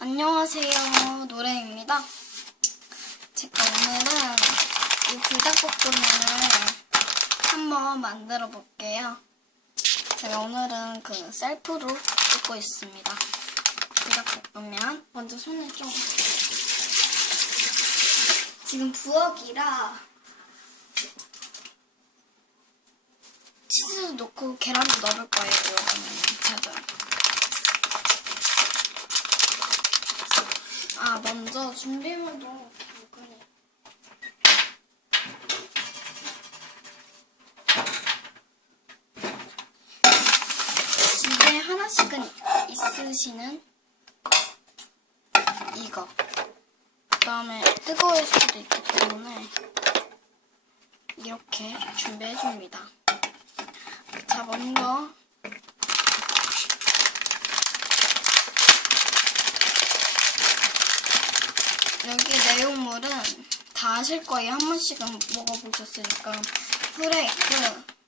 안녕하세요. 노래입니다. 제가 오늘은 이 불닭볶음면을 한번 만들어 볼게요. 제가 오늘은 그 셀프로 찍고 있습니다. 불닭볶음면. 먼저 손을 좀. 지금 부엌이라 치즈도 넣고 계란도 넣을 거예요. 여기는 찾아 아, 먼저 준비물도 당근이. 집에 하나씩은 있으시는 이거. 그 다음에 뜨거울 수도 있기 때문에 이렇게 준비해줍니다. 자, 먼저 여기 내용물은 다 아실 거예요. 한 번씩은 먹어보셨으니까. 프레이크,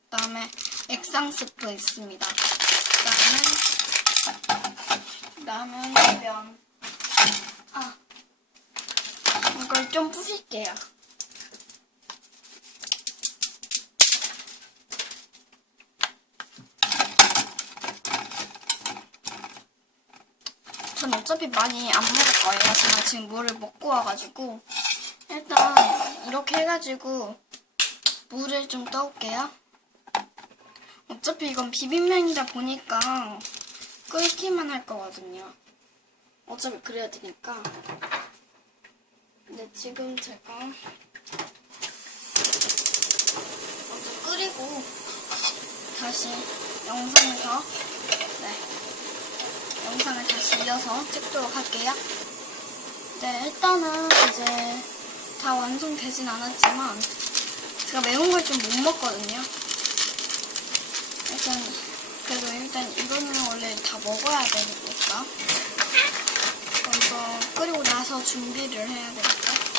그 다음에 액상 스프 있습니다. 그 다음에, 그 다음에 면. 아, 이걸 좀 부실게요. 어차피 많이 안 먹을 거예요. 제가 지금 물을 먹고 와가지고 일단 이렇게 해가지고 물을 좀 떠올게요. 어차피 이건 비빔면이다 보니까 끓기만 할 거거든요. 어차피 그래야 되니까. 근데 지금 제가 먼저 끓이고 다시 영상에서 네. 영상을 다시 이어서 찍도록 할게요. 네, 일단은 이제 다 완성되진 않았지만 제가 매운 걸 좀 못 먹거든요. 일단 그래도 일단 이거는 원래 다 먹어야 되니까 먼저 끓이고 나서 준비를 해야 되니까.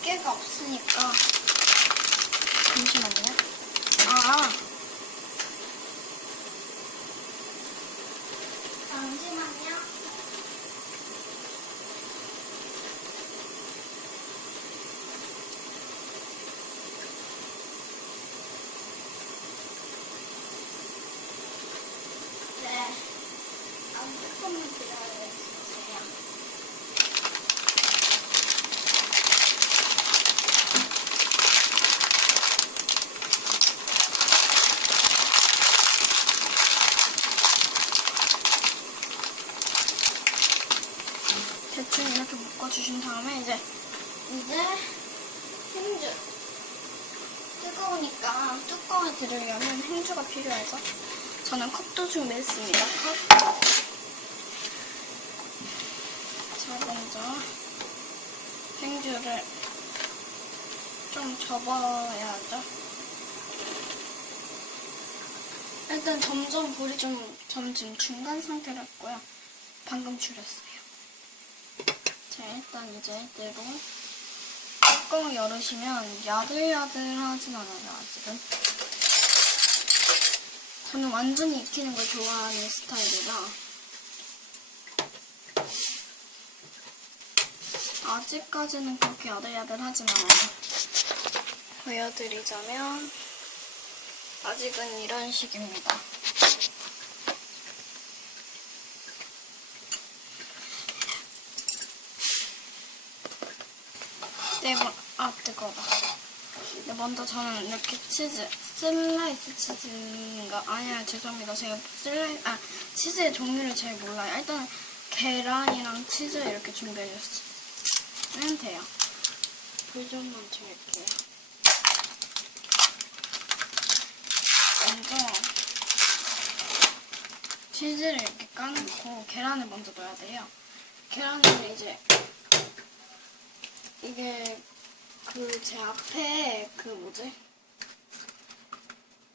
집게가 없으니까 잠시만요. 아. 잠시만요. 네. 아, 조금만 기다려주세요. 대충 이렇게 묶어주신 다음에 이제 이제 행주 뜨거우니까 뚜껑을 들으려면 행주가 필요해서 저는 컵도 준비했습니다. 컵. 자 먼저 행주를 좀 접어야죠. 일단 점점 불이 좀 점점 중간 상태로 했고요. 방금 줄였어요. 자, 일단 이제 이대로 뚜껑을 열으시면 야들야들하진 않아요, 아직은. 저는 완전히 익히는 걸 좋아하는 스타일이라 아직까지는 그렇게 야들야들하진 않아요. 보여드리자면 아직은 이런 식입니다. 네, 번, 아, 뜨거워라. 네, 먼저 저는 이렇게 치즈, 슬라이스 치즈인가? 아니야, 죄송합니다. 제가 슬라이, 아, 치즈의 종류를 잘 몰라요. 일단 계란이랑 치즈 이렇게 준비해줬으면 돼요. 불 좀만 줄일게요. 먼저 치즈를 이렇게 까놓고 계란을 먼저 넣어야 돼요. 계란을 이제 이게 그 제 앞에 그 뭐지?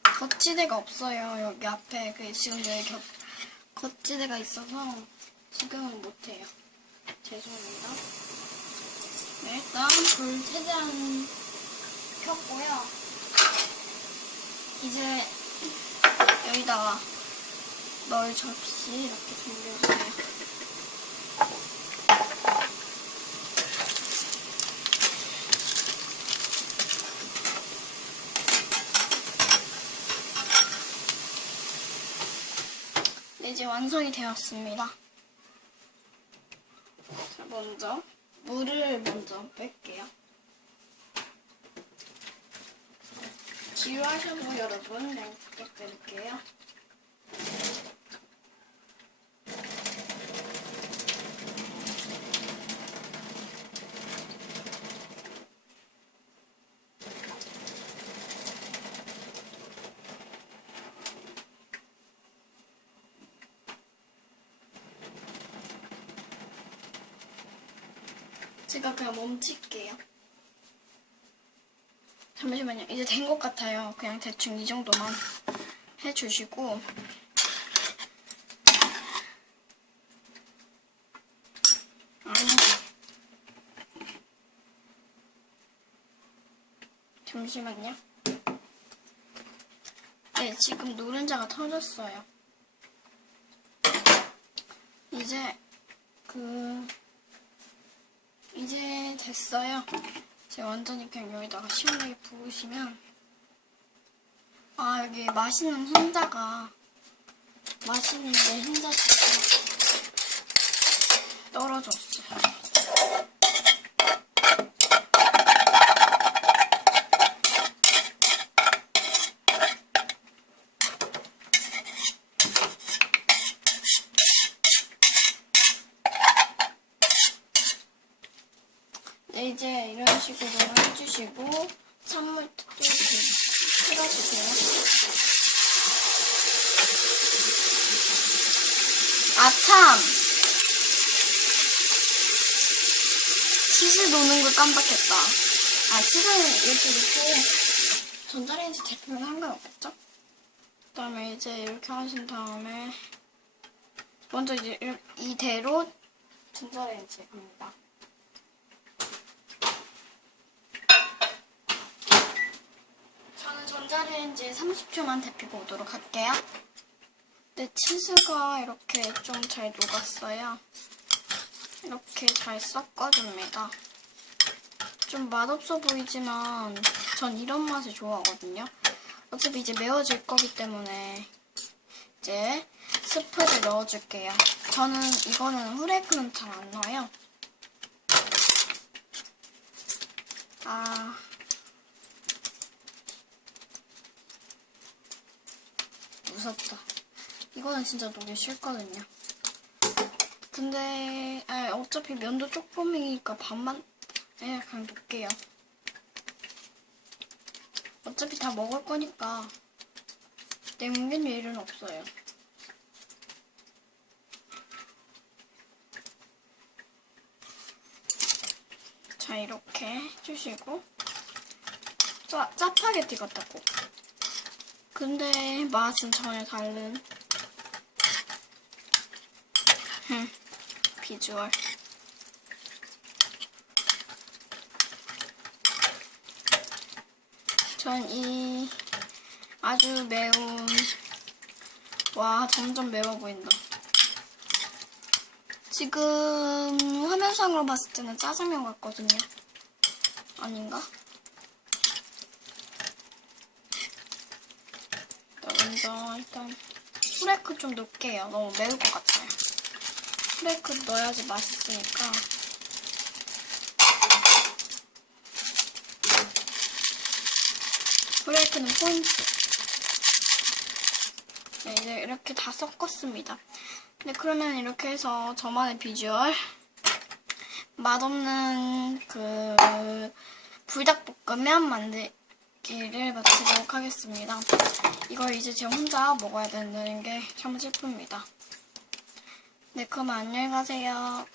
거치대가 없어요. 여기 앞에 그 지금 여기 겹 거치대가 있어서 지금은 못해요. 죄송합니다. 일단 불 최대한 켰고요. 이제 여기다가 넣을 접시 이렇게 준비해주세요. 이제 완성이 되었습니다. 자, 먼저 물을 먼저 뺄게요. 지루하셔도 여러분, 네, 부탁드릴게요. 제가 그냥 멈출게요. 잠시만요. 이제 된 것 같아요. 그냥 대충 이 정도만 해주시고. 아니. 잠시만요. 네, 지금 노른자가 터졌어요. 이제 그 이제 됐어요. 이제 완전히 그냥 여기다가 시원하게 부으시면 아 여기 맛있는 흰자가 맛있는데 흰자씨가 떨어졌어요. 이제 이런 식으로 해주시고 찬물 좀 틀어주세요. 아 참! 치즈 노는 걸 깜빡했다. 아 치즈는 이렇게 놓고 전자레인지 데피면 상관없겠죠? 그 다음에 이제 이렇게 하신 다음에 먼저 이제 이대로 전자레인지에 갑니다. 저는 전자레인지에 30초만 데피고 오도록 할게요. 네, 치즈가 이렇게 좀 잘 녹았어요. 이렇게 잘 섞어줍니다. 좀 맛없어 보이지만 전 이런 맛을 좋아하거든요. 어차피 이제 매워질 거기 때문에 이제 스프를 넣어줄게요. 저는 이거는 후레이크는 잘 안 넣어요. 아... 무섭다. 이거는 진짜 녹이 싫거든요. 근데 아, 어차피 면도 조금이니까 반만 에 그냥 놓을게요. 어차피 다 먹을 거니까 남길 일은 없어요. 자 이렇게 해주시고 짜, 짜파게티 같다고. 근데 맛은 전혀 다른 흠, 비주얼. 전 이 아주 매운 와 점점 매워 보인다. 지금 화면상으로 봤을 때는 짜장면 같거든요. 아닌가? 먼저 일단 후레이크 좀 넣을게요. 너무 매울 것 같아요. 후레이크 넣어야지 맛있으니까. 후레이크는 포인트. 네, 이제 이렇게 다 섞었습니다. 네, 그러면 이렇게 해서 저만의 비주얼 맛없는 그 불닭볶음면 만들 기를 마치도록 하겠습니다. 이걸 이제 제가 혼자 먹어야 되는 게 참 슬픕니다. 네, 그럼 안녕히 가세요.